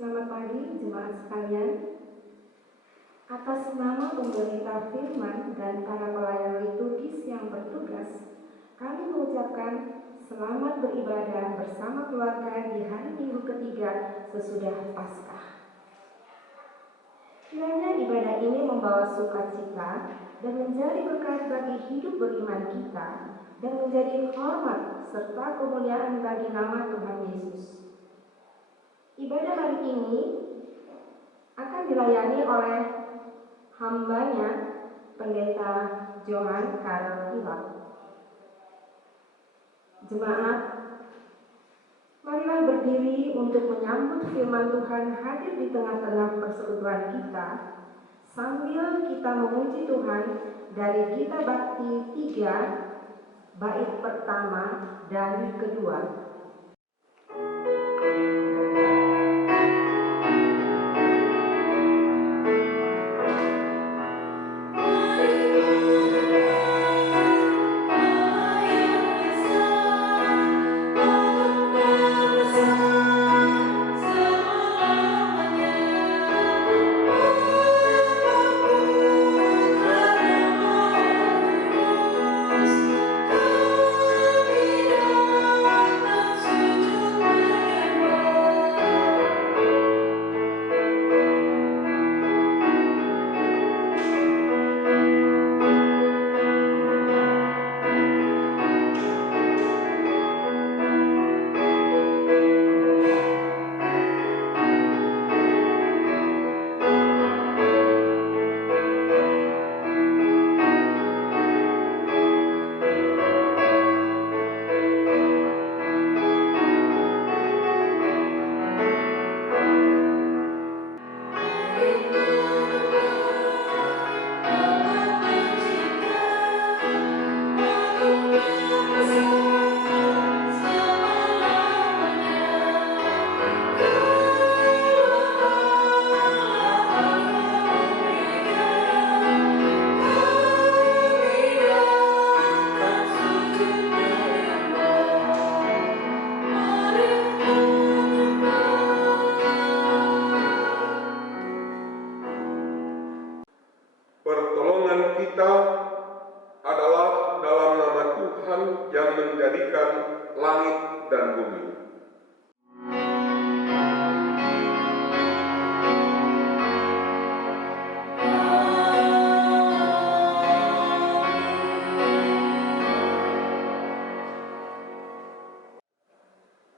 Selamat pagi jemaat sekalian. Atas nama pemberita firman dan para pelayan liturgis yang bertugas, kami mengucapkan selamat beribadah bersama keluarga di hari Minggu ketiga sesudah Paskah. Kiranya ibadah ini membawa sukacita dan menjadi berkat bagi hidup beriman kita dan menjadi hormat serta kemuliaan bagi nama Tuhan Yesus. Ibadah hari ini akan dilayani oleh hambanya Pendeta Johan Karel Iwak. Jemaat, marilah berdiri untuk menyambut firman Tuhan hadir di tengah-tengah persekutuan kita, sambil kita memuji Tuhan dari Gita Bakti 3, bait pertama dan kedua. Pertolongan kita adalah dalam nama Tuhan yang menjadikan langit dan bumi.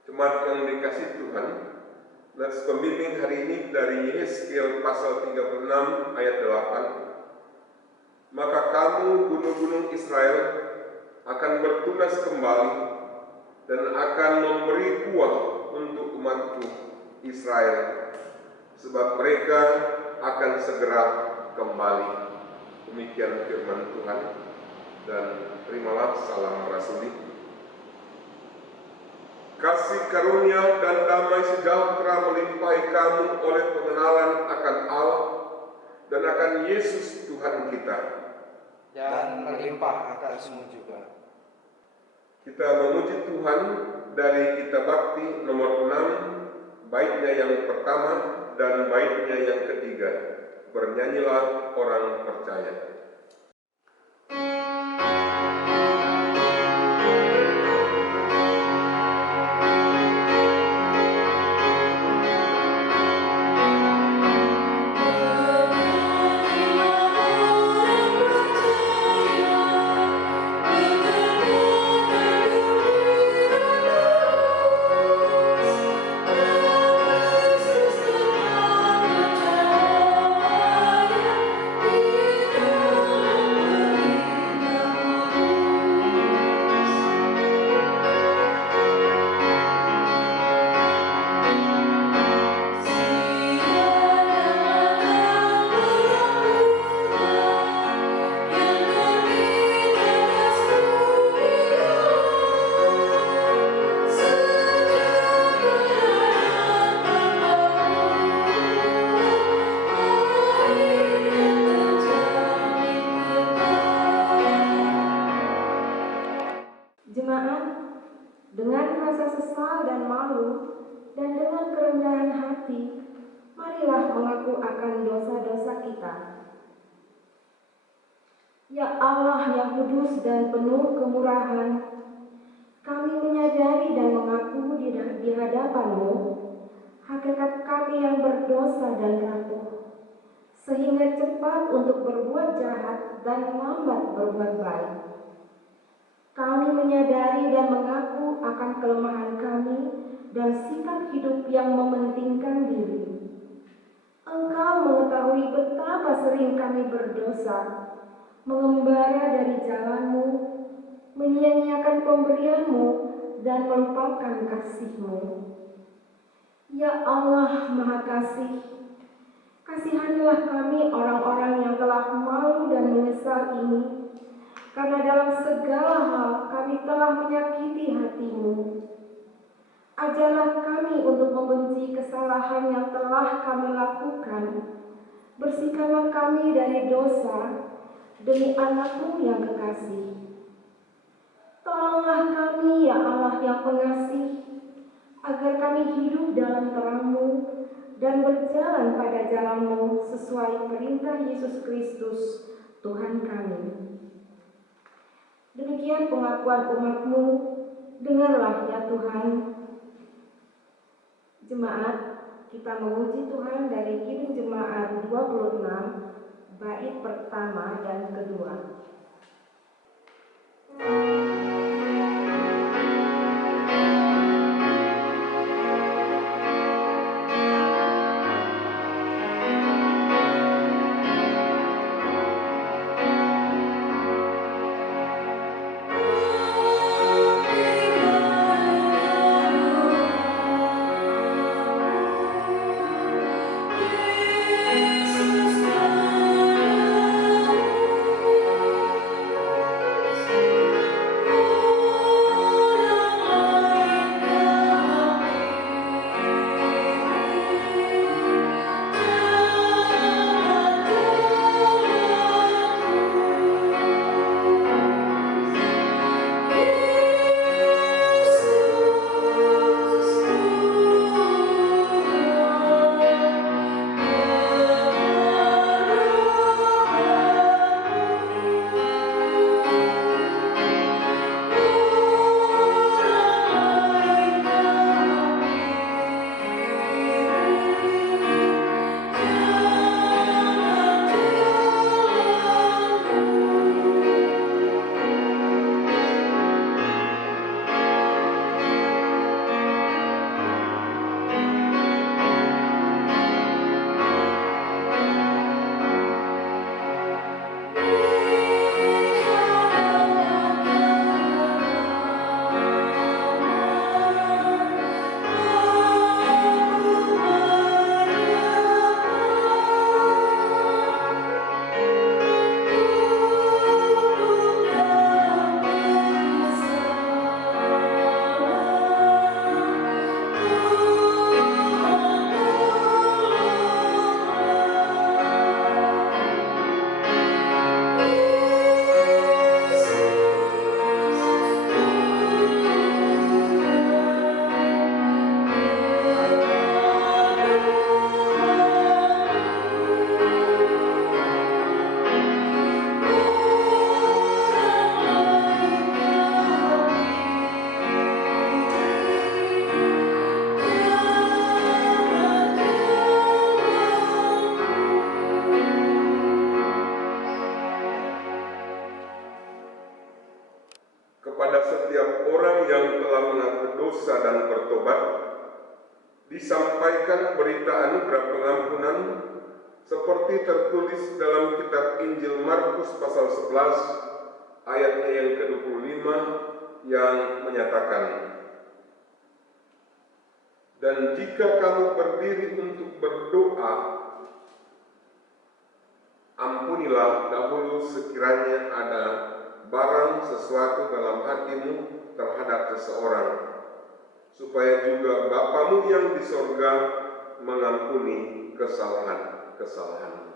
Jemaat yang dikasihi Tuhan, nats pembimbing hari ini dari Yesaya pasal 36 ayat 8. Maka kamu gunung-gunung Israel akan bertunas kembali dan akan memberi buah untuk umatku Israel, sebab mereka akan segera kembali. Demikian firman Tuhan, dan terimalah salam rasuli. Kasih karunia dan damai sejahtera melimpahi kamu oleh pengenalan akan Allah dan akan Yesus Tuhan kita, dan melimpah atasmu juga. Kita memuji Tuhan dari Gita Bakti nomor 6, baitnya yang pertama dan baitnya yang ketiga. Bernyanyilah orang percaya. Jemaat, dengan rasa sesal dan malu dan dengan kerendahan hati, marilah mengaku akan dosa-dosa kita. Ya Allah yang kudus dan penuh kemurahan, kami menyadari dan mengaku di hadapan-Mu hakikat kami yang berdosa dan rapuh, sehingga cepat untuk berbuat jahat dan lambat berbuat baik. Kami menyadari dan mengaku akan kelemahan kami dan sikap hidup yang mementingkan diri. Engkau mengetahui betapa sering kami berdosa, mengembara dari jalan-Mu, menyia-nyiakan pemberian-Mu, dan melupakan kasih-Mu. Ya Allah Maha Kasih, kasihanilah kami orang-orang yang telah malu dan menyesal ini, karena dalam segala hal kami telah menyakiti hati-Mu. Ajarlah kami untuk membenci kesalahan yang telah kami lakukan. Bersihkanlah kami dari dosa demi anak-Mu yang kekasih. Tolonglah kami ya Allah yang pengasih, agar kami hidup dalam terang-Mu dan berjalan pada jalan-Mu sesuai perintah Yesus Kristus, Tuhan kami. Demikian pengakuan umat-Mu, dengarlah ya Tuhan. Jemaat, kita memuji Tuhan dari Kidung Jemaat 26, bait pertama dan kedua. Kepada setiap orang yang telah mengaku dosa dan bertobat, disampaikan berita anugerah pengampunan seperti tertulis dalam kitab Injil Markus pasal 11 ayatnya yang ke-25 yang menyatakan, "Dan jika kamu berdiri untuk berdoa, ampunilah dahulu sekiranya ada barang sesuatu dalam hatimu terhadap seseorang, supaya juga Bapamu yang di sorga mengampuni kesalahan-kesalahanmu."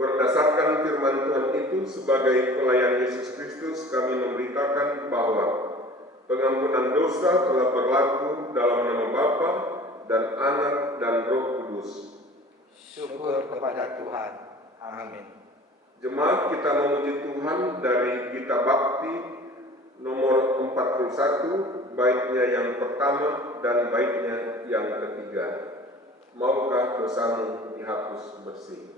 Berdasarkan firman Tuhan itu, sebagai pelayan Yesus Kristus, kami memberitakan bahwa pengampunan dosa telah berlaku dalam nama Bapa dan Anak dan kepada Tuhan. Amin. Jemaat, kita memuji Tuhan dari Gita Bakti nomor 41, baitnya yang pertama dan baitnya yang ketiga. Maukah dosamu dihapus bersih?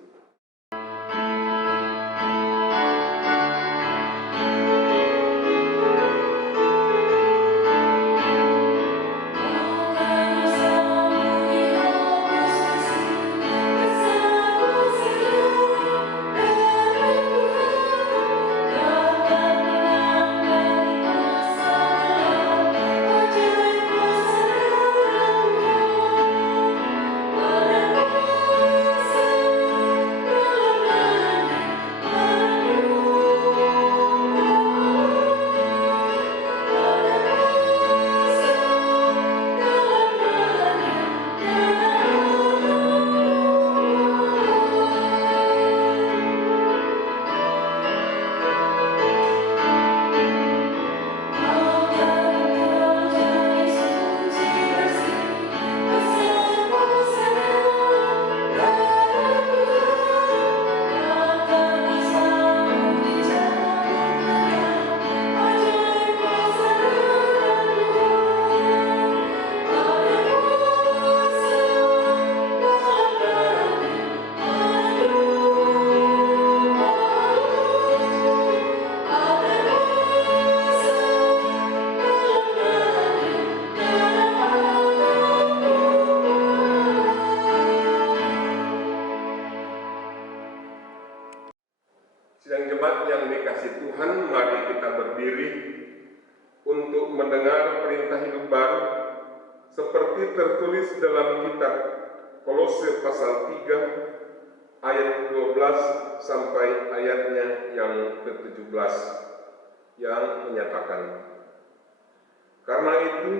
Sidang jemaat yang dikasih Tuhan, mari kita berdiri untuk mendengar perintah hidup baru seperti tertulis dalam kitab Kolose pasal 3 ayat 12 sampai ayatnya yang ke-17 yang menyatakan, karena itu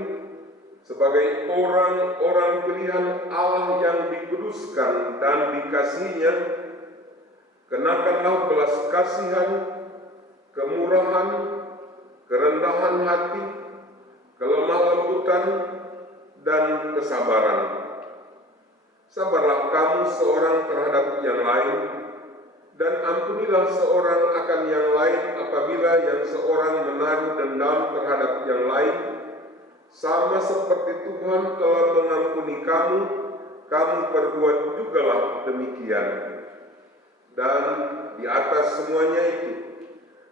sebagai orang-orang pilihan Allah yang dikuduskan dan dikasihinya, kenakanlah belas kasihan, kemurahan, kerendahan hati, kelemah lembutan, dan kesabaran. Sabarlah kamu seorang terhadap yang lain, dan ampunilah seorang akan yang lain apabila yang seorang menaruh dendam terhadap yang lain, sama seperti Tuhan telah mengampuni kamu, kamu perbuat jugalah demikian. Dan di atas semuanya itu,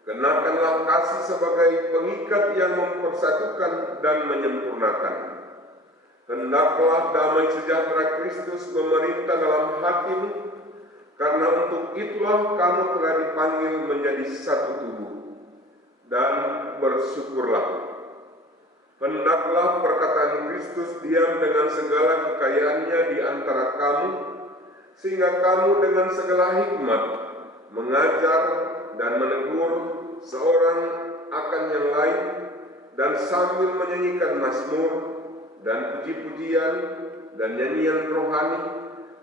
kenakanlah kasih sebagai pengikat yang mempersatukan dan menyempurnakan. Hendaklah damai sejahtera Kristus memerintah dalam hatimu, karena untuk itulah kamu telah dipanggil menjadi satu tubuh. Dan bersyukurlah. Hendaklah perkataan Kristus diam dengan segala kekayaannya di antara kamu, sehingga kamu dengan segala hikmat mengajar dan menegur seorang akan yang lain, dan sambil menyanyikan mazmur dan puji-pujian dan nyanyian rohani,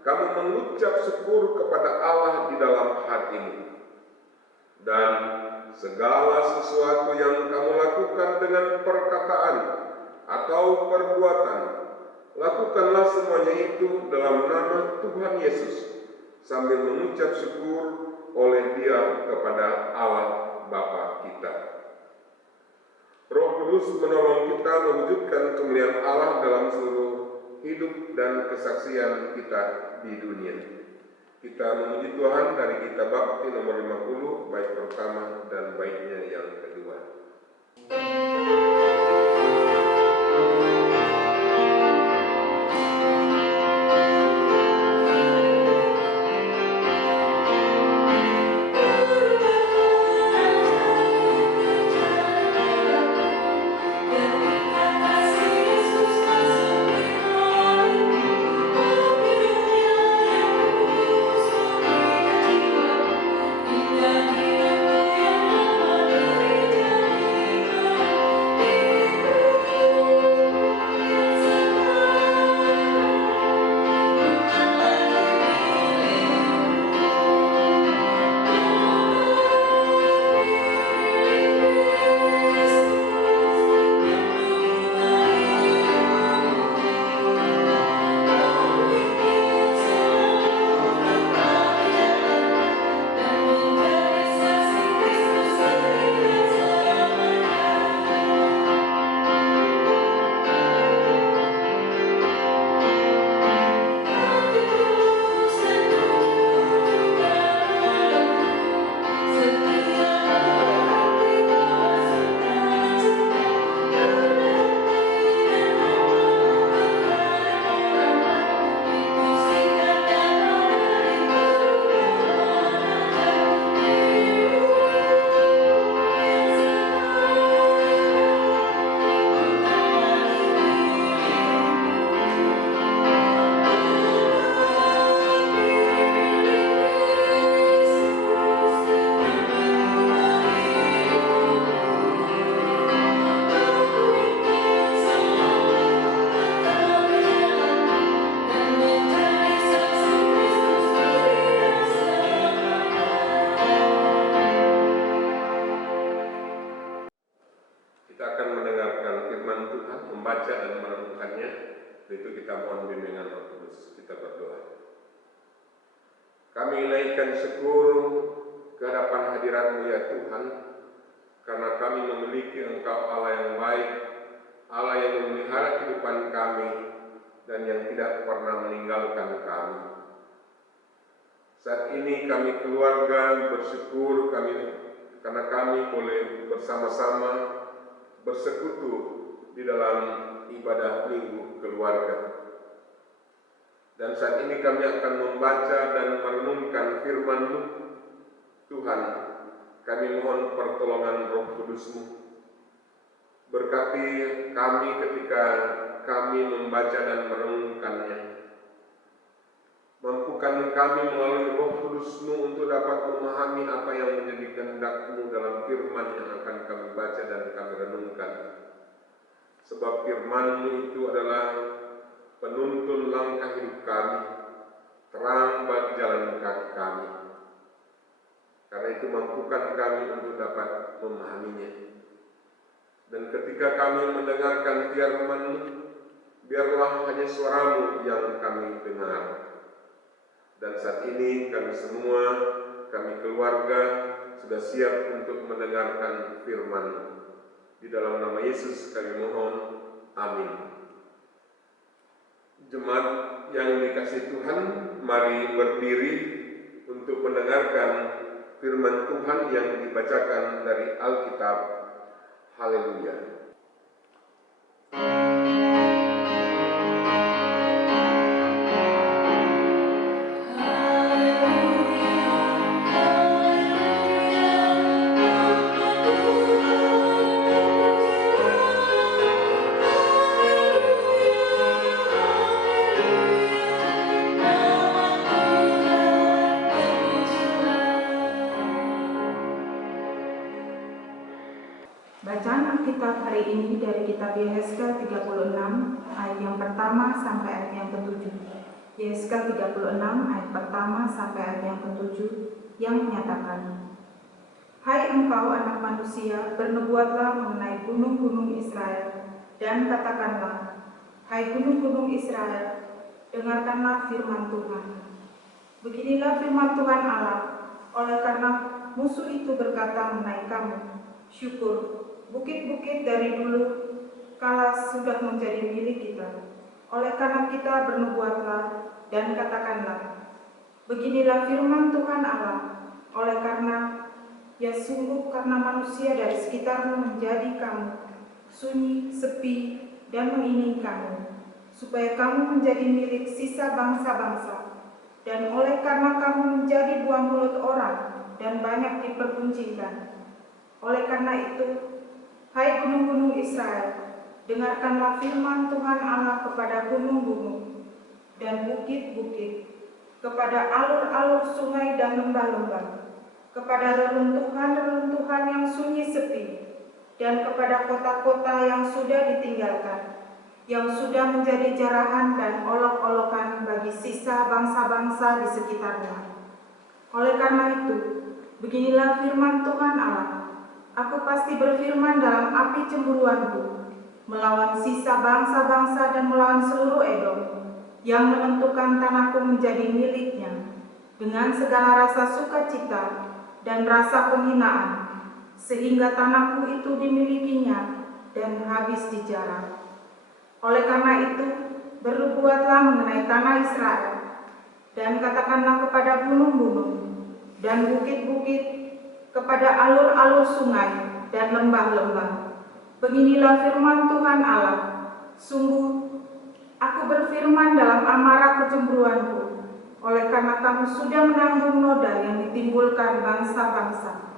kamu mengucap syukur kepada Allah di dalam hatimu. Dan segala sesuatu yang kamu lakukan dengan perkataan atau perbuatan, lakukanlah semuanya itu dalam nama Tuhan Yesus, sambil mengucap syukur oleh Dia kepada Allah Bapa kita. Roh Kudus menolong kita mewujudkan kemuliaan Allah dalam seluruh hidup dan kesaksian kita di dunia. Kita memuji Tuhan dari Gita Bakti nomor 50, bait pertama dan baitnya yang kedua. Hingga firman Tuhan, membaca dan merenungkannya. Itu kita mohon bimbingan Roh Kudus. Kita berdoa. Kami naikkan syukur ke hadapan hadirat-Mu ya Tuhan, karena kami memiliki Engkau Allah yang baik, Allah yang memelihara kehidupan kami dan yang tidak pernah meninggalkan kami. Saat ini kami keluarga bersyukur karena kami boleh bersama-sama bersekutu di dalam ibadah minggu keluarga. Dan saat ini kami akan membaca dan merenungkan firman-Mu. Tuhan, kami mohon pertolongan Roh Kudus-Mu. Berkati kami ketika kami membaca dan merenungkannya. Mampukan kami melalui Roh Kudus-Mu untuk dapat memahami apa yang menjadi kehendak-Mu dalam firman yang akan kami baca dan kami renungkan. Sebab firman-Mu itu adalah penuntun langkah hidup kami, terang bagi jalan kaki kami. Karena itu mampukan kami untuk dapat memahaminya. Dan ketika kami mendengarkan firman-Mu, biarlah hanya suara-Mu yang kami dengar. Dan saat ini kami semua, kami keluarga, sudah siap untuk mendengarkan firman-Mu. Di dalam nama Yesus kami mohon, amin. Jemaat yang dikasihi Tuhan, mari berdiri untuk mendengarkan firman Tuhan yang dibacakan dari Alkitab. Haleluya. Bacaan Alkitab hari ini dari kitab Yehezkel 36 ayat yang pertama sampai ayat yang ke-7. Yehezkel 36 ayat pertama sampai ayat yang ke-7 yang menyatakan, Hai engkau anak manusia, bernubuatlah mengenai gunung-gunung Israel dan katakanlah, Hai gunung-gunung Israel, dengarkanlah firman Tuhan. Beginilah firman Tuhan Allah, oleh karena musuh itu berkata mengenai kamu, syukur, bukit-bukit dari dulu kala sudah menjadi milik kita. Oleh karena kita bernubuatlah dan katakanlah, beginilah firman Tuhan Allah, oleh karena ya sungguh karena manusia dari sekitarmu menjadi kamu sunyi, sepi, dan mengining kamu, supaya kamu menjadi milik sisa bangsa-bangsa, dan oleh karena kamu menjadi buah mulut orang dan banyak diperguncingkan. Oleh karena itu, hai gunung-gunung Israel, dengarkanlah firman Tuhan Allah kepada gunung-gunung dan bukit-bukit, kepada alur-alur sungai dan lembah-lembah, kepada reruntuhan-reruntuhan yang sunyi sepi, dan kepada kota-kota yang sudah ditinggalkan, yang sudah menjadi jarahan dan olok-olokan bagi sisa bangsa-bangsa di sekitarnya. Oleh karena itu, beginilah firman Tuhan Allah, Aku pasti berfirman dalam api cemburuanku, melawan sisa bangsa-bangsa dan melawan seluruh Edom, yang menentukan tanahku menjadi miliknya, dengan segala rasa sukacita dan rasa penghinaan, sehingga tanahku itu dimilikinya dan habis dijarah. Oleh karena itu, bernubuatlah mengenai tanah Israel, dan katakanlah kepada gunung-gunung dan bukit-bukit, kepada alur-alur sungai dan lembah-lembah, beginilah firman Tuhan Allah, sungguh aku berfirman dalam amarah kecemburuanku, oleh karena kamu sudah menanggung noda yang ditimbulkan bangsa-bangsa.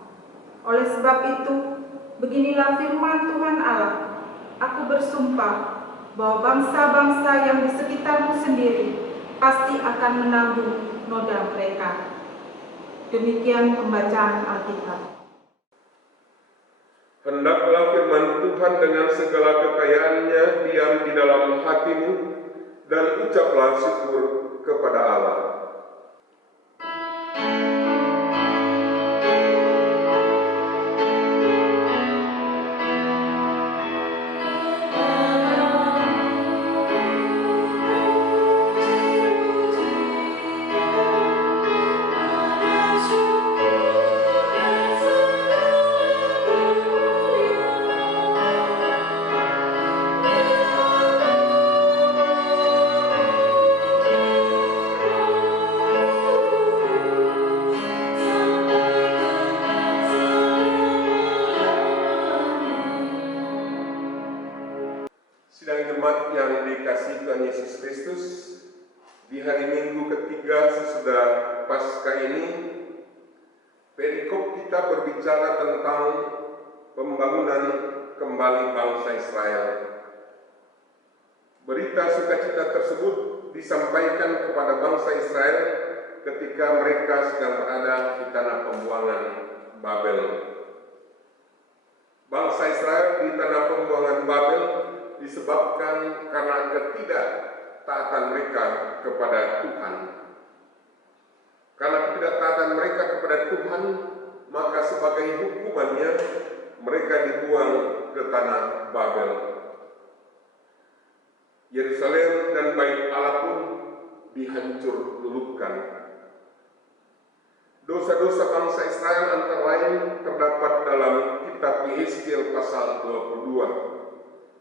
Oleh sebab itu, beginilah firman Tuhan Allah, aku bersumpah bahwa bangsa-bangsa yang di sekitarmu sendiri pasti akan menanggung noda mereka. Demikian pembacaan Alkitab. Hendaklah firman Tuhan dengan segala kekayaannya diam di dalam hatimu, dan ucaplah syukur kepada Allah. Sidang jemaat yang dikasihi Tuhan Yesus Kristus, di hari Minggu ketiga sesudah Paskah ini, perikop kita berbicara tentang pembangunan kembali bangsa Israel. Berita sukacita tersebut disampaikan kepada bangsa Israel ketika mereka sedang berada di tanah pembuangan Babel. Bangsa Israel di tanah pembuangan Babel disebabkan karena ketidaktaatan mereka kepada Tuhan. Karena ketidaktaatan mereka kepada Tuhan, maka sebagai hukumannya mereka dibuang ke tanah Babel. Yerusalem dan Bait Allah pun dihancur luluhkan. Dosa-dosa bangsa Israel antara lain terdapat dalam kitab Yehezkiel pasal 22.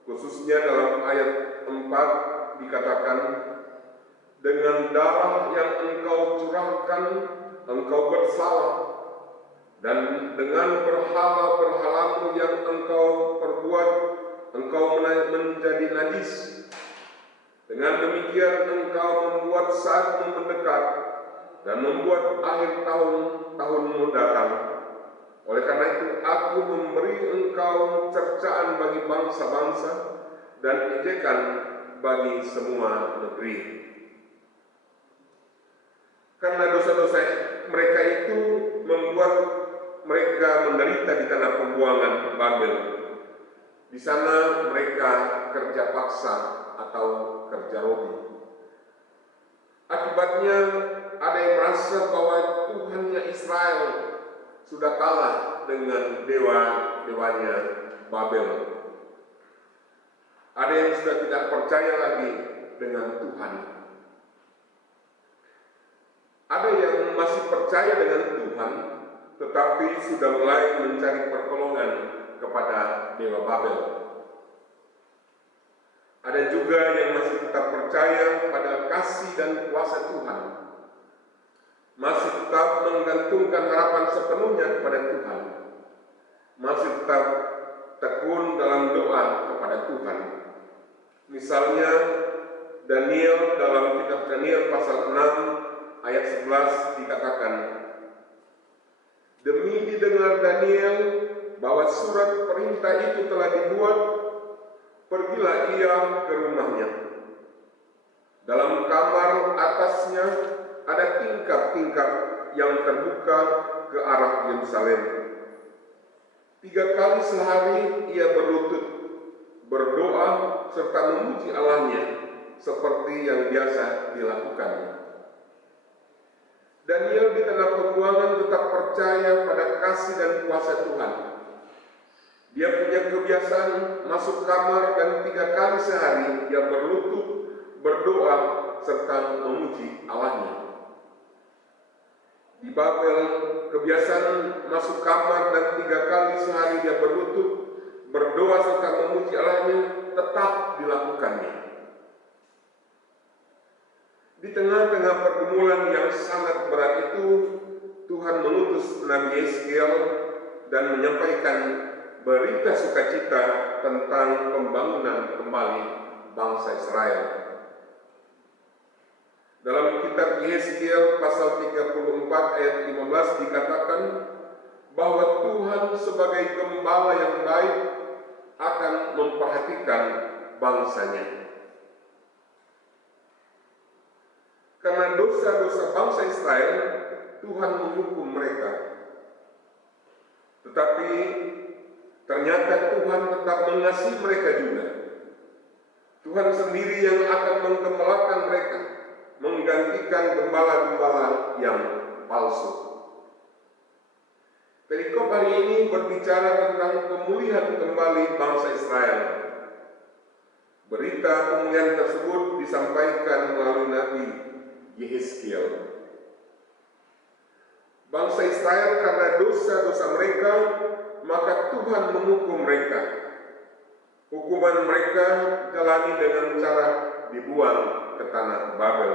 Khususnya dalam ayat 4 dikatakan, dengan darah yang engkau curahkan, engkau bersalah, dan dengan berhala-berhalamu yang engkau perbuat, engkau menjadi najis. Dengan demikian engkau membuat saatmu mendekat dan membuat akhir tahunmu datang. Oleh karena itu aku memberi engkau cercaan bagi bangsa-bangsa dan ejekan bagi semua negeri. Karena dosa-dosa mereka itu membuat mereka menderita di tanah pembuangan Babel. Di sana mereka kerja paksa atau kerja robi. Akibatnya ada yang merasa bahwa Tuhannya Israel sudah kalah dengan dewa-dewanya Babel. Ada yang sudah tidak percaya lagi dengan Tuhan. Ada yang masih percaya dengan Tuhan, tetapi sudah mulai mencari pertolongan kepada dewa Babel. Ada juga yang masih tetap percaya pada kasih dan kuasa Tuhan, masih tetap menggantungkan harapan sepenuhnya kepada Tuhan, masih tetap tekun dalam doa kepada Tuhan. Misalnya Daniel, dalam kitab Daniel pasal 6 ayat 11 dikatakan, demi didengar Daniel bahwa surat perintah itu telah dibuat, pergilah ia ke rumahnya. Dalam kamar atasnya ada tingkap-tingkap yang terbuka ke arah Yerusalem. 3 kali sehari ia berlutut, berdoa serta memuji Allahnya seperti yang biasa dilakukannya. Daniel di tanah pembuangan tetap percaya pada kasih dan kuasa Tuhan. Dia punya kebiasaan masuk kamar dan 3 kali sehari ia berlutut, berdoa serta memuji Allahnya. Di Babel, kebiasaan masuk kamar dan 3 kali sehari dia berlutut, berdoa serta memuji Allahnya tetap dilakukannya. Di tengah-tengah pergumulan yang sangat berat itu, Tuhan mengutus Nabi Yehezkiel dan menyampaikan berita sukacita tentang pembangunan kembali bangsa Israel. Dalam kitab Yehezkiel pasal 34 ayat 15 dikatakan bahwa Tuhan sebagai gembala yang baik akan memperhatikan bangsanya. Karena dosa-dosa bangsa Israel, Tuhan menghukum mereka. Tetapi ternyata Tuhan tetap mengasihi mereka juga. Tuhan sendiri yang akan menggembalakan mereka, menggantikan gembala-gembala yang palsu. Perikop hari ini berbicara tentang pemulihan kembali bangsa Israel. Berita pemulihan tersebut disampaikan melalui Nabi Yehezkiel. Bangsa Israel karena dosa-dosa mereka, maka Tuhan menghukum mereka. Hukuman mereka jalani dengan cara dibuang ke tanah Babel.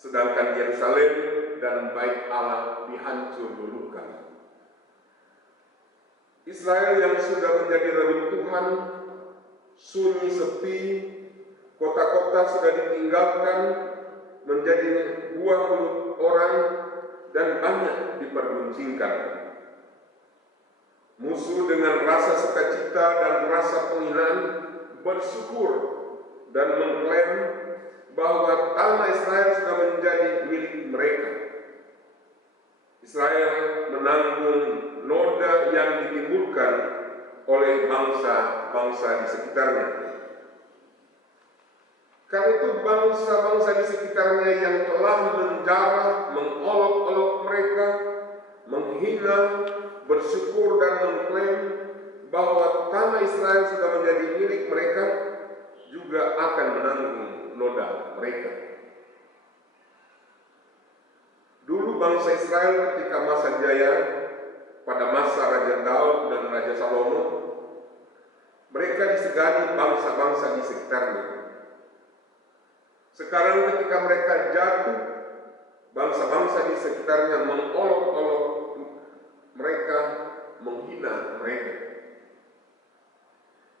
Sedangkan Yerusalem dan Bait Allah dihancur luluhkan. Israel yang sudah menjadi reruntuhan sunyi sepi, kota-kota sudah ditinggalkan, menjadi buah mulut orang, dan banyak diperguncingkan. Musuh dengan rasa sukacita dan rasa penghinaan bersyukur dan mengklaim bahwa tanah Israel sudah menjadi milik mereka. Israel menanggung noda yang ditimbulkan oleh bangsa-bangsa di sekitarnya. Karena itu bangsa-bangsa di sekitarnya yang telah menjarah, mengolok-olok mereka, menghina, bersyukur dan mengklaim bahwa tanah Israel sudah menjadi milik mereka, juga akan menanggung noda mereka. Dulu bangsa Israel ketika masa jaya, pada masa Raja Daud dan Raja Salomo, mereka disegani bangsa-bangsa di sekitarnya. Sekarang ketika mereka jatuh, bangsa-bangsa di sekitarnya mengolok-olok mereka, menghina mereka.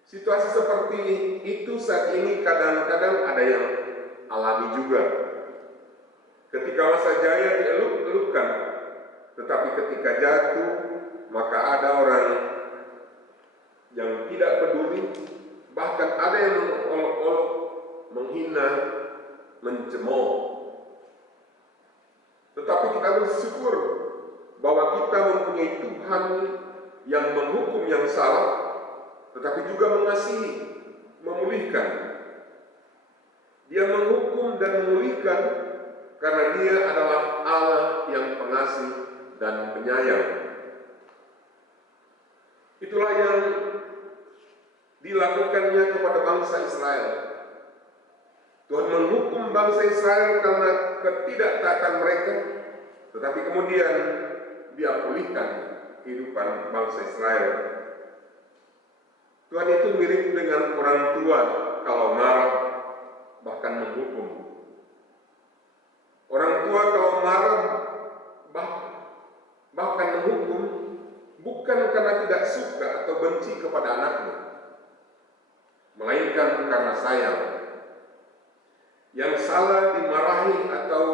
Situasi seperti itu saat ini kadang-kadang ada yang alami juga. Ketika masa jaya dieluk-elukkan, tetapi ketika jatuh, maka ada orang yang tidak peduli, bahkan ada yang mengolok-olok, menghina, mencemooh. Tetapi kita bersyukur bahwa kita mempunyai Tuhan yang menghukum yang salah, tetapi juga mengasihi, memulihkan. Dia menghukum dan memulihkan karena Dia adalah Allah yang pengasih dan penyayang. Itulah yang dilakukannya kepada bangsa Israel. Tuhan menghukum bangsa Israel karena ketidaktaatan mereka, tetapi kemudian Dia pulihkan kehidupan bangsa Israel. Tuhan itu mirip dengan orang tua kalau marah, bahkan menghukum. Orang tua kalau marah, bahkan menghukum, bukan karena tidak suka atau benci kepada anaknya, melainkan karena sayang. Yang salah dimarahi atau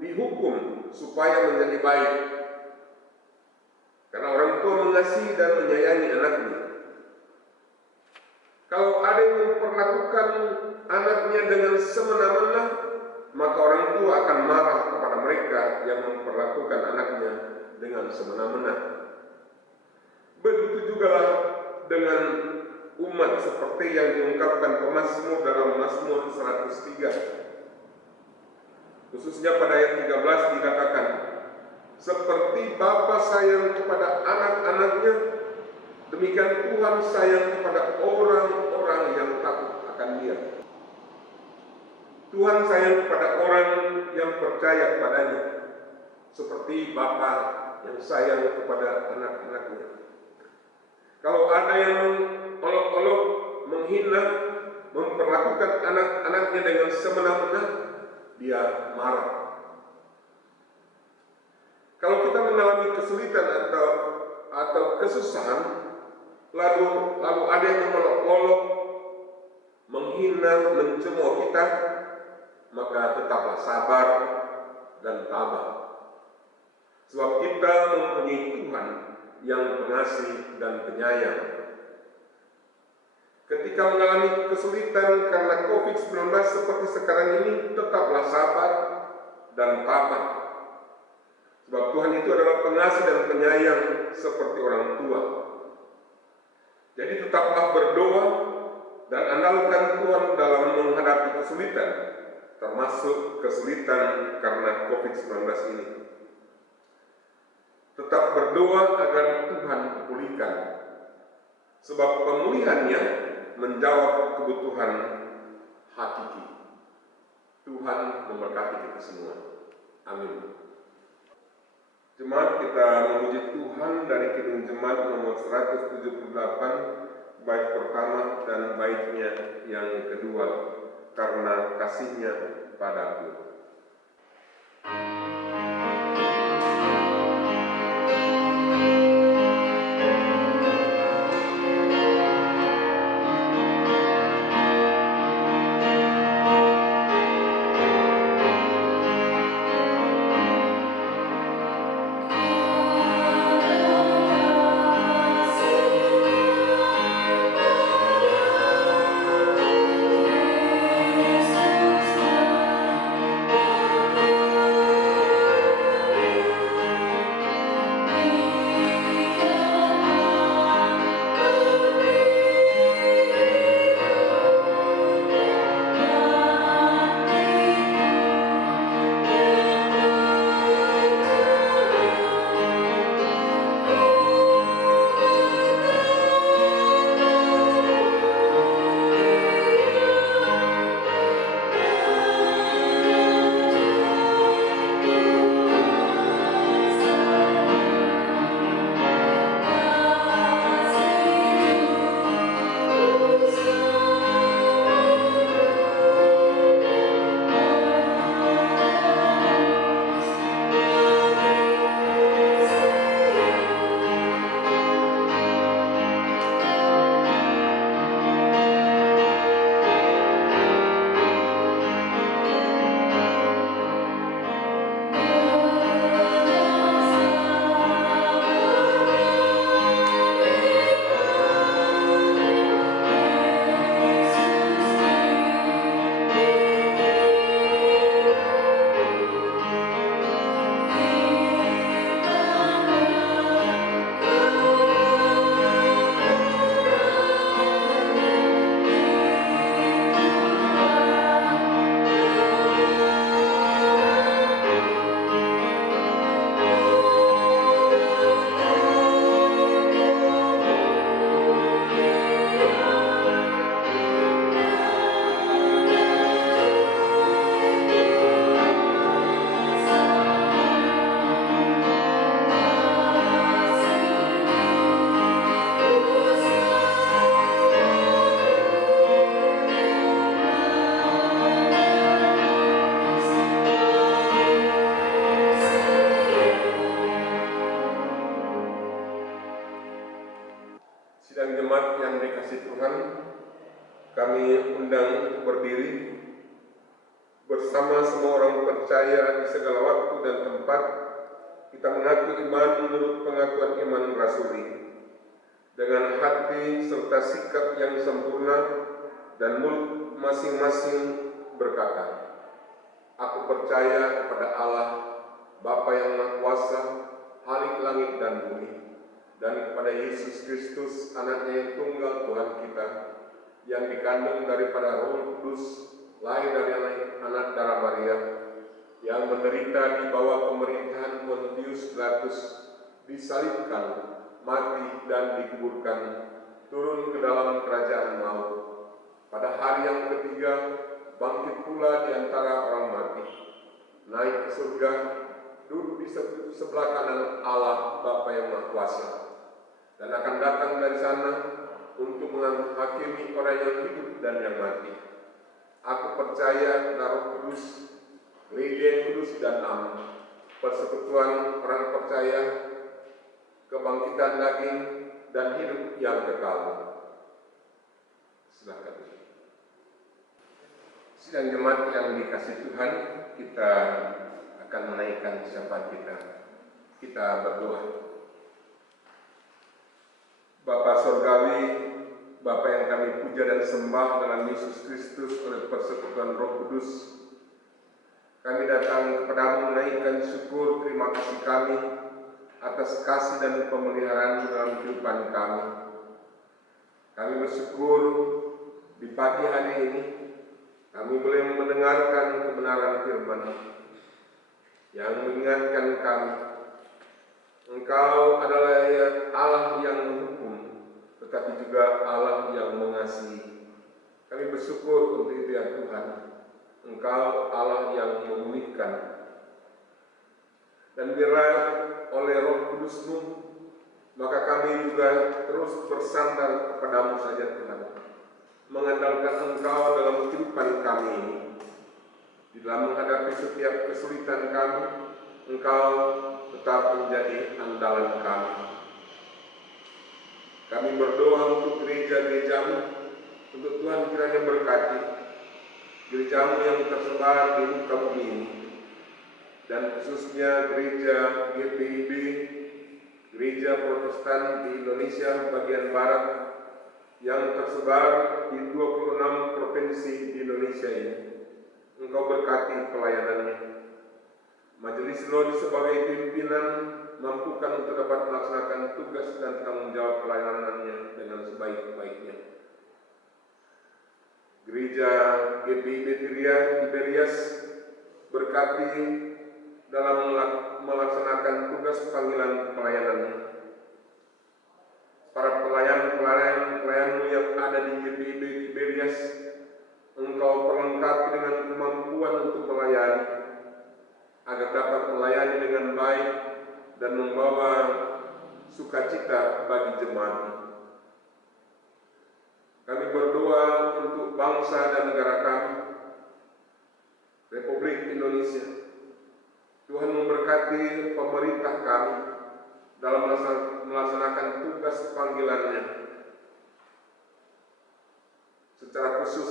dihukum supaya menjadi baik. Karena orang tua mengasihi dan menyayangi anaknya. Kalau ada yang memperlakukan anaknya dengan semena-mena, maka orang tua akan marah kepada mereka yang memperlakukan anaknya dengan semena-mena. Begitu juga dengan umat seperti yang diungkapkan pemazmur dalam Mazmur 103. Khususnya pada ayat 13 dikatakan, seperti Bapa sayang kepada anak-anaknya, demikian Tuhan sayang kepada orang-orang yang takut akan Dia. Tuhan sayang kepada orang yang percaya kepadanya, seperti Bapa yang sayang kepada anak-anaknya. Kalau ada yang mengolok-olok, menghina, memperlakukan anak-anaknya dengan semena-mena, dia marah. Kalau kita mengalami kesulitan atau kesusahan, lalu ada yang mengolok-olok, menghina, mencemooh kita, maka tetaplah sabar dan tabah. Sebab kita mempunyai Tuhan yang pengasih dan penyayang. Ketika mengalami kesulitan karena COVID-19 seperti sekarang ini, tetaplah sabar dan tabah. Sebab Tuhan itu adalah pengasih dan penyayang seperti orang tua. Jadi tetaplah berdoa dan andalkan Tuhan dalam menghadapi kesulitan, termasuk kesulitan karena COVID-19 ini. Tetap berdoa agar Tuhan pulihkan, sebab pemulihannya menjawab kebutuhan hakiki. Tuhan memberkati kita semua. Amin. Jemaat, kita memuji Tuhan dari Kidung Jemaat nomor 178, bait pertama dan baitnya yang kedua, karena kasih-Nya padaku. yang dikasihi Tuhan, kami undang untuk berdiri bersama semua orang percaya di segala waktu dan tempat. Kita mengaku iman menurut pengakuan iman rasuli, dengan hati serta sikap yang sempurna, dan mulut masing-masing berkata, "Aku percaya kepada Allah, Bapa yang Maha Kuasa, Khalik langit dan bumi, dan kepada Yesus Kristus, Anaknya yang tunggal Tuhan kita, yang dikandung daripada Roh Kudus, lahir dari anak darah Maria, yang menderita di bawah pemerintahan Pontius Pilatus, disalibkan, mati dan dikuburkan, turun ke dalam kerajaan maut. Pada hari yang ketiga, bangkit pula di antara orang mati, naik ke surga, duduk di sebelah kanan Allah Bapa yang Maha Kuasa, dan akan datang dari sana untuk menghakimi orang yang hidup dan yang mati. Aku percaya kepada Roh Kudus, Gereja yang kudus dan am, persekutuan orang percaya, kebangkitan daging, dan hidup yang kekal." Silakan. Sidang jemaat yang dikasihi Tuhan, kita akan menaikkan ucapan kita. Kita berdoa. Bapa Surgawi, Bapa yang kami puja dan sembah dalam Yesus Kristus oleh persekutuan Roh Kudus, kami datang kepadamu menaikkan syukur terima kasih kami atas kasih dan pemeliharaan dalam kehidupan kami. Kami bersyukur di pagi hari ini kami boleh mendengarkan kebenaran firman yang mengingatkan kami, Engkau adalah Allah yang menghukum, tetapi juga Allah yang mengasihi. Kami bersyukur untuk itu ya Tuhan. Engkau Allah yang memulihkan. Dan biarlah oleh Roh Kudus-Mu, maka kami juga terus bersandar kepadamu saja Tuhan, mengandalkan Engkau dalam kehidupan kami ini. Di dalam menghadapi setiap kesulitan kami, Engkau tetap menjadi andalan kami. Kami berdoa untuk gereja-gereja-Mu, untuk Tuhan kiranya berkati gereja-Mu yang tersebar di muka bumi ini, dan khususnya gereja GPIB, gereja Protestan di Indonesia bagian Barat, yang tersebar di 26 provinsi di Indonesia ini. Engkau berkati pelayanannya. Majelis Sinode sebagai pimpinan mampukan untuk dapat melaksanakan tugas dan tanggung jawab pelayanannya dengan sebaik-baiknya. Gereja GPIB Tiberias berkati dalam melaksanakan tugas panggilan pelayanannya. Para pelayan-pelayanmu yang ada di GPIB Tiberias, Engkau perlengkapi dengan kemampuan untuk melayani, agar dapat melayani dengan baik dan membawa sukacita bagi jemaat. Kami berdoa untuk bangsa dan negara kami, Republik Indonesia. Tuhan memberkati pemerintah kami dalam melaksanakan tugas panggilannya. Secara khusus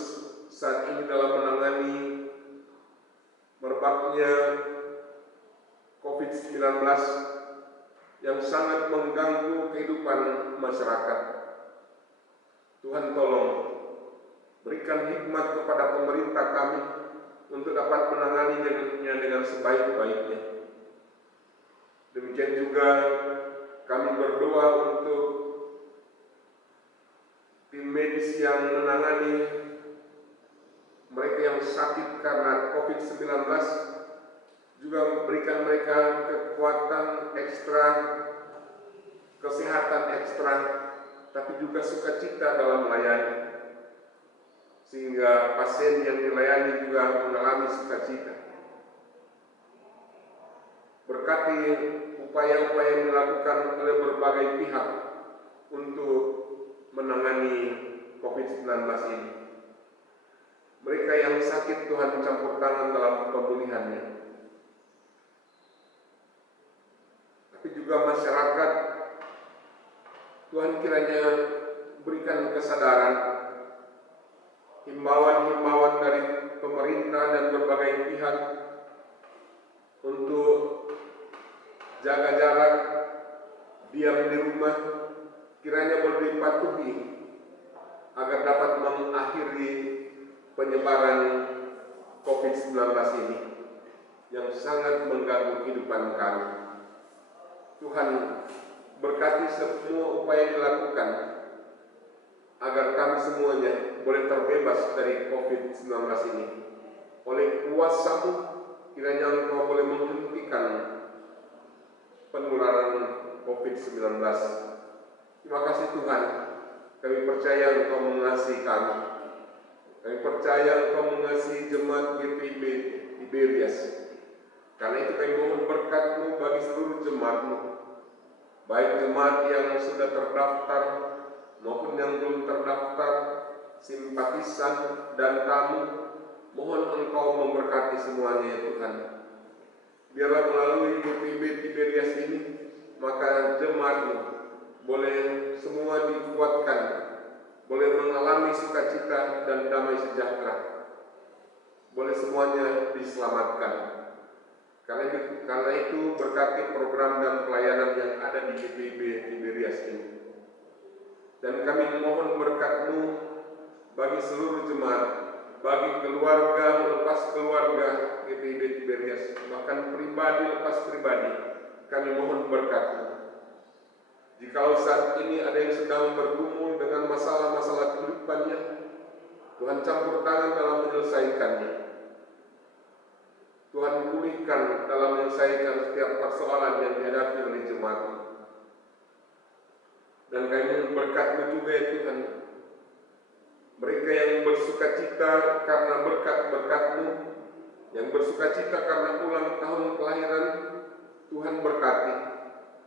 saat ini dalam menangani merebaknya COVID-19 yang sangat mengganggu kehidupan masyarakat. Tuhan tolong berikan hikmat kepada pemerintah kami untuk dapat menanganinya dengan sebaik-baiknya. Demikian juga kami berdoa untuk tim medis yang menangani mereka yang sakit karena COVID-19, juga memberikan mereka kekuatan ekstra, kesehatan ekstra, tapi juga sukacita dalam melayani, sehingga pasien yang dilayani juga mengalami sukacita. Berkati upaya-upaya yang dilakukan oleh berbagai pihak untuk menangani COVID-19 ini. Mereka yang sakit Tuhan campur tangan dalam pemulihannya. Tapi juga masyarakat, Tuhan kiranya berikan kesadaran, himbauan-himbauan dari pemerintah dan berbagai pihak untuk jaga jarak, diam di rumah, kiranya boleh dipatuhi agar dapat mengakhiri penyebaran COVID-19 ini yang sangat mengganggu kehidupan kami. Tuhan, berkati semua upaya yang dilakukan agar kami semuanya boleh terbebas dari COVID-19 ini. Oleh kuasa-Mu, kiranya Engkau boleh menghentikan penularan COVID-19. Terima kasih Tuhan, kami percaya Engkau mengasihi kami. Kami percaya Engkau mengasihi jemaat GPIB Tiberias. Karena itu kami mohon berkat-Mu bagi seluruh jemaat-Mu, baik jemaat yang sudah terdaftar maupun yang belum terdaftar, simpatisan dan tamu. Mohon Engkau memberkati semuanya ya Tuhan. Biarlah melalui GPIB Tiberias ini, maka jemaat-Mu boleh semua dikuatkan, boleh mengalami sukacita dan damai sejahtera, boleh semuanya diselamatkan. Karena itu berkati program dan pelayanan yang ada di GPIB Tiberias ini. Dan kami mohon berkat-Mu bagi seluruh jemaat, bagi keluarga lepas keluarga GPIB Tiberias, bahkan pribadi lepas pribadi, kami mohon berkat-Mu. Jikalau saat ini ada yang sedang bergumul dengan masalah-masalah kehidupannya, Tuhan campur tangan dalam menyelesaikannya. Tuhan pulihkan dalam menyelesaikan setiap persoalan yang dihadapi oleh jemaat-Mu. Dan kami berkat-Mu juga ya Tuhan. Mereka yang bersukacita karena berkat-berkat-Mu, yang bersukacita karena ulang tahun kelahiran, Tuhan berkati.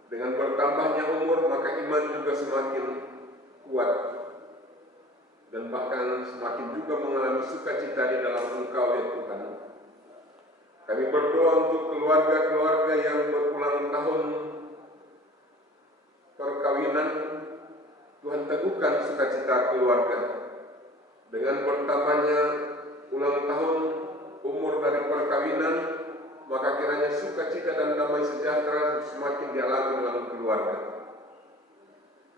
Dengan bertambahnya umur, maka iman juga semakin kuat. Dan bahkan semakin juga mengalami sukacita di dalam Engkau ya Tuhan. Kami berdoa untuk keluarga-keluarga yang berulang tahun perkawinan. Tuhan teguhkan sukacita keluarga. Dengan bertambahnya ulang tahun umur dari perkawinan, maka kiranya sukacita dan damai sejahtera semakin dialami dalam keluarga.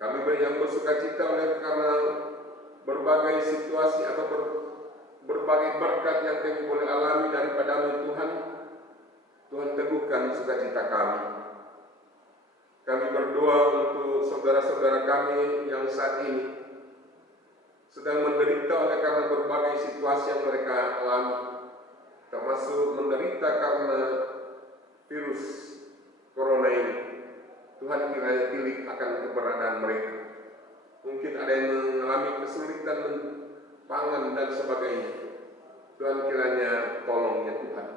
Kami yang bersukacita oleh karena berbagai situasi atau berbagai berkat yang kami boleh alami daripada-Mu Tuhan. Tuhan teguhkan sukacita kami. Kami berdoa untuk saudara-saudara kami yang saat ini sedang menderita oleh karena berbagai situasi yang mereka alami, termasuk menderita karena virus corona ini. Tuhan kiranya pilih akan keberadaan mereka. Mungkin ada yang mengalami kesulitan pangan dan sebagainya. Tuhan kiranya tolong ya Tuhan.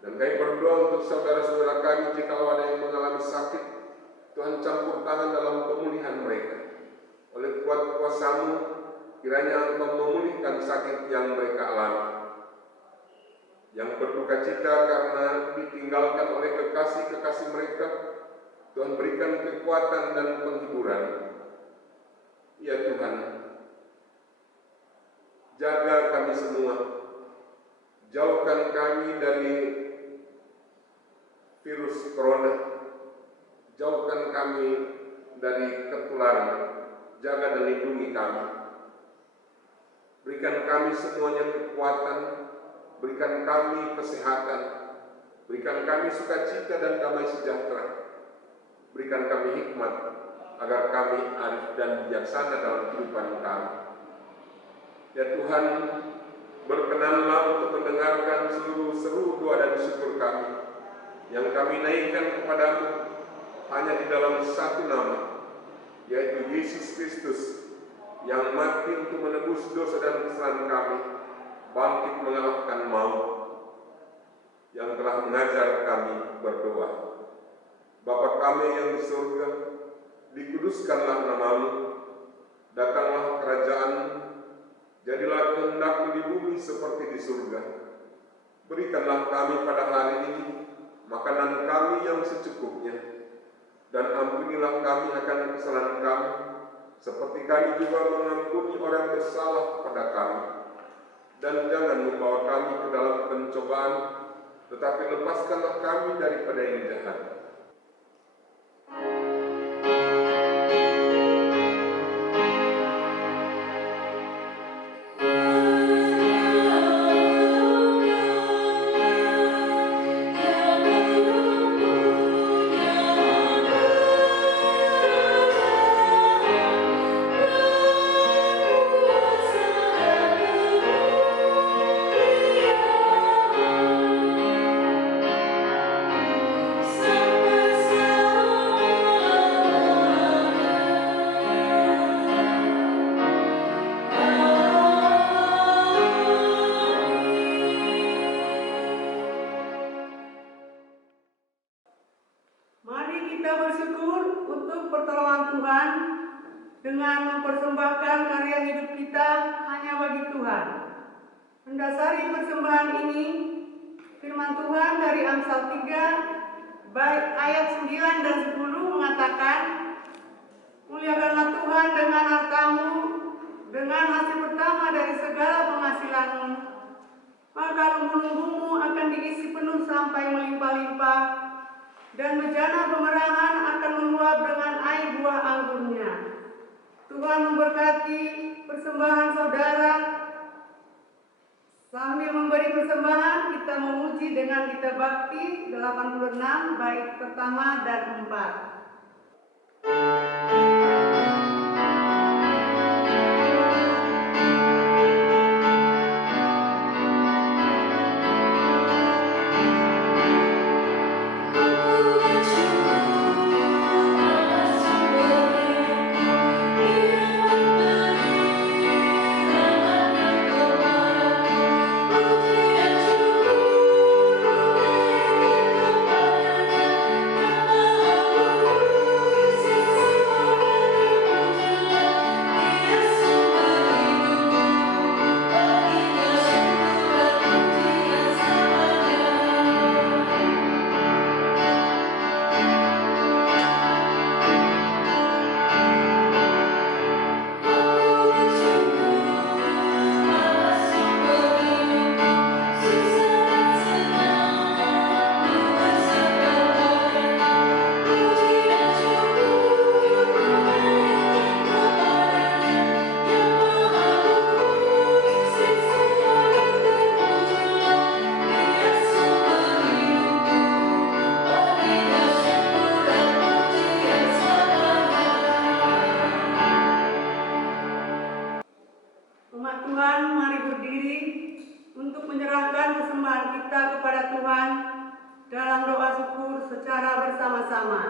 Dan kami berdoa untuk saudara-saudara kami jika ada yang mengalami sakit, Tuhan campur tangan dalam pemulihan mereka. Oleh kuat kuasa-Mu, kiranya Engkau memulihkan sakit yang mereka alami. Yang berduka cita karena ditinggalkan oleh kekasih-kekasih mereka, Tuhan berikan kekuatan dan penghiburan. Ya Tuhan, jaga kami semua, jauhkan kami dari virus corona, jauhkan kami dari ketularan, jaga dan lindungi kami. Berikan kami semuanya kekuatan, berikan kami kesehatan, berikan kami sukacita dan damai sejahtera, berikan kami hikmat agar kami arif dan bijaksana dalam kehidupan kami. Ya Tuhan, berkenanlah untuk mendengarkan seluruh seru doa dan syukur kami yang kami naikkan kepadamu hanya di dalam satu nama, yaitu Yesus Kristus yang mati untuk menebus dosa dan kesalahan kami, bangkit mengalahkan maut, yang telah mengajar kami berdoa. Bapa kami yang di surga, dikuduskanlah nama-Mu, datanglah kerajaan-Mu, jadilah kehendak-Mu di bumi seperti di surga. Berikanlah kami pada hari ini makanan kami yang secukupnya, dan ampunilah kami akan kesalahan kami, seperti kami juga mengampuni orang bersalah kepada kami. Dan jangan membawa kami ke dalam pencobaan, tetapi lepaskanlah kami daripada yang jahat. Mari kita bersyukur untuk pertolongan Tuhan dengan mempersembahkan karya hidup kita hanya bagi Tuhan. Mendasari persembahan ini, firman Tuhan dari Amsal 3, baik ayat 9 dan 10 mengatakan, muliakanlah Tuhan dengan hartamu, dengan hasil pertama dari segala penghasilanmu, maka lumbung-lumbungmu akan diisi penuh sampai melimpah-limpah, dan bejana pemerangan akan meluap dengan air buah anggurnya. Tuhan memberkati persembahan saudara. Sambil memberi persembahan, kita memuji dengan Gita Bakti 86 bait pertama dan 4. Umat Tuhan, mari berdiri untuk menyerahkan persembahan kita kepada Tuhan dalam doa syukur secara bersama-sama.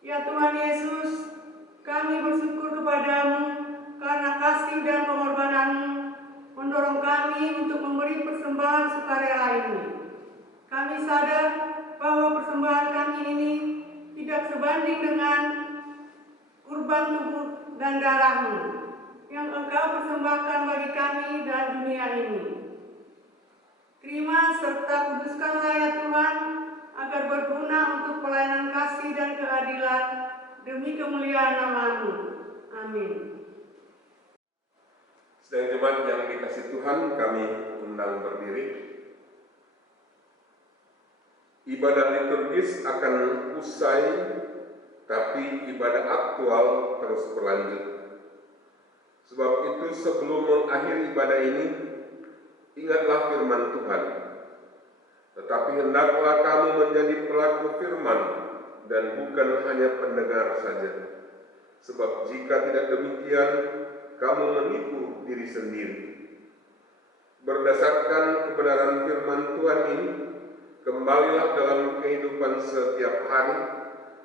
Ya Tuhan Yesus, kami bersyukur kepadamu karena kasih dan pengorbanan-Mu mendorong kami untuk memberi persembahan sukarela ini. Kami sadar bahwa persembahan kami ini tidak sebanding dengan kurban tubuh dan darah-Mu yang Engkau persembahkan bagi kami dan dunia ini. Terima serta kuduskanlah ya Tuhan, agar berguna untuk pelayanan kasih dan keadilan demi kemuliaan nama-Mu. Amin. Sedang jemaat yang dikasih Tuhan, kami undang berdiri. Ibadah liturgis akan usai, tapi ibadah aktual terus berlanjut. Sebab itu sebelum mengakhiri ibadah ini, ingatlah firman Tuhan. Tetapi hendaklah kamu menjadi pelaku firman dan bukan hanya pendengar saja. Sebab jika tidak demikian, kamu menipu diri sendiri. Berdasarkan kebenaran firman Tuhan ini, kembalilah dalam kehidupan setiap hari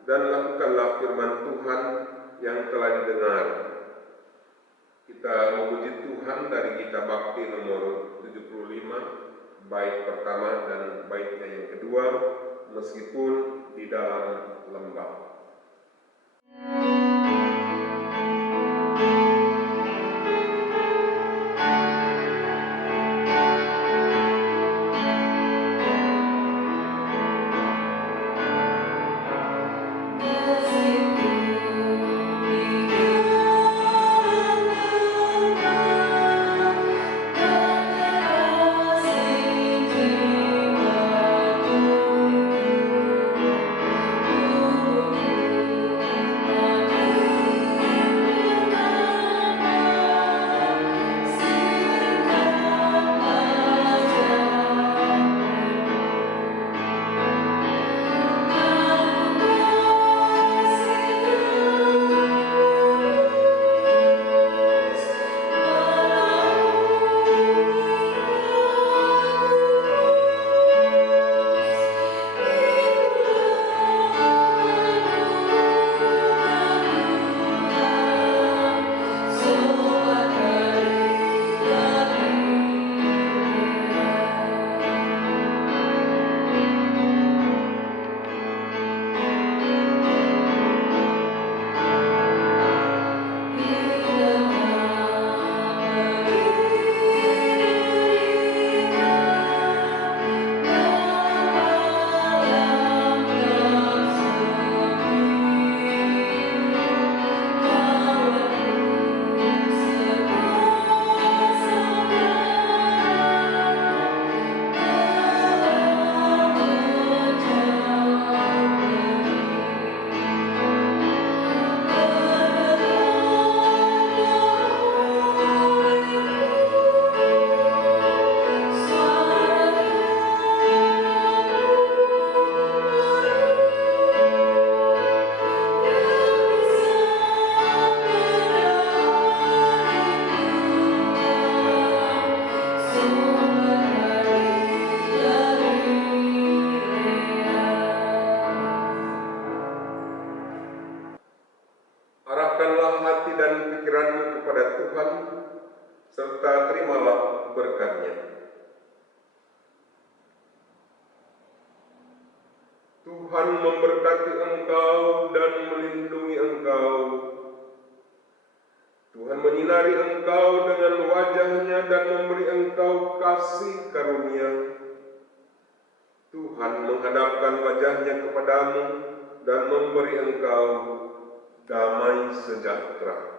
dan lakukanlah firman Tuhan yang telah didengar. Kita memuji Tuhan dari Gita Bakti nomor 75, bait pertama dan baitnya yang kedua, meskipun di dalam lembah. Meskipun di memohonkan kepada Tuhan, serta terimalah berkat-Nya. Tuhan memberkati engkau dan melindungi engkau. Tuhan menyinari engkau dengan wajah-Nya dan memberi engkau kasih karunia. Tuhan menghadapkan wajah-Nya kepadamu dan memberi engkau damai sejahtera.